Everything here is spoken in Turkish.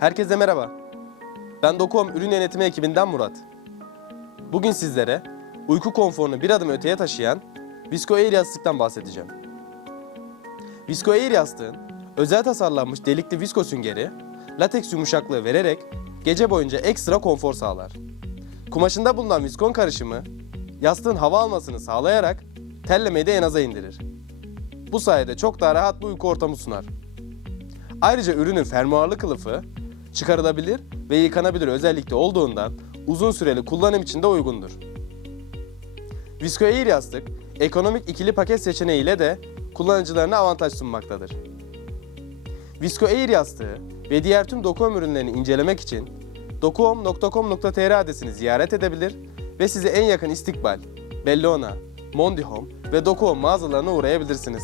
Herkese merhaba. Ben Dokom Ürün Yönetimi ekibinden Murat. Bugün sizlere uyku konforunu bir adım öteye taşıyan Visco Air yastıktan bahsedeceğim. Visco Air yastığın özel tasarlanmış delikli visko süngeri, lateks yumuşaklığı vererek gece boyunca ekstra konfor sağlar. Kumaşında bulunan viskon karışımı yastığın hava almasını sağlayarak terlemeyi de en aza indirir. Bu sayede çok daha rahat bir uyku ortamı sunar. Ayrıca ürünün fermuarlı kılıfı çıkarılabilir ve yıkanabilir özellikle olduğundan uzun süreli kullanım için de uygundur. Visco Air yastık ekonomik ikili paket seçeneğiyle de kullanıcılarına avantaj sunmaktadır. Visco Air yastığı ve diğer tüm Dokuom ürünlerini incelemek için dokuom.com.tr adresini ziyaret edebilir ve sizi en yakın İstikbal, Bellona, Mondihome ve Dokuom mağazalarına uğrayabilirsiniz.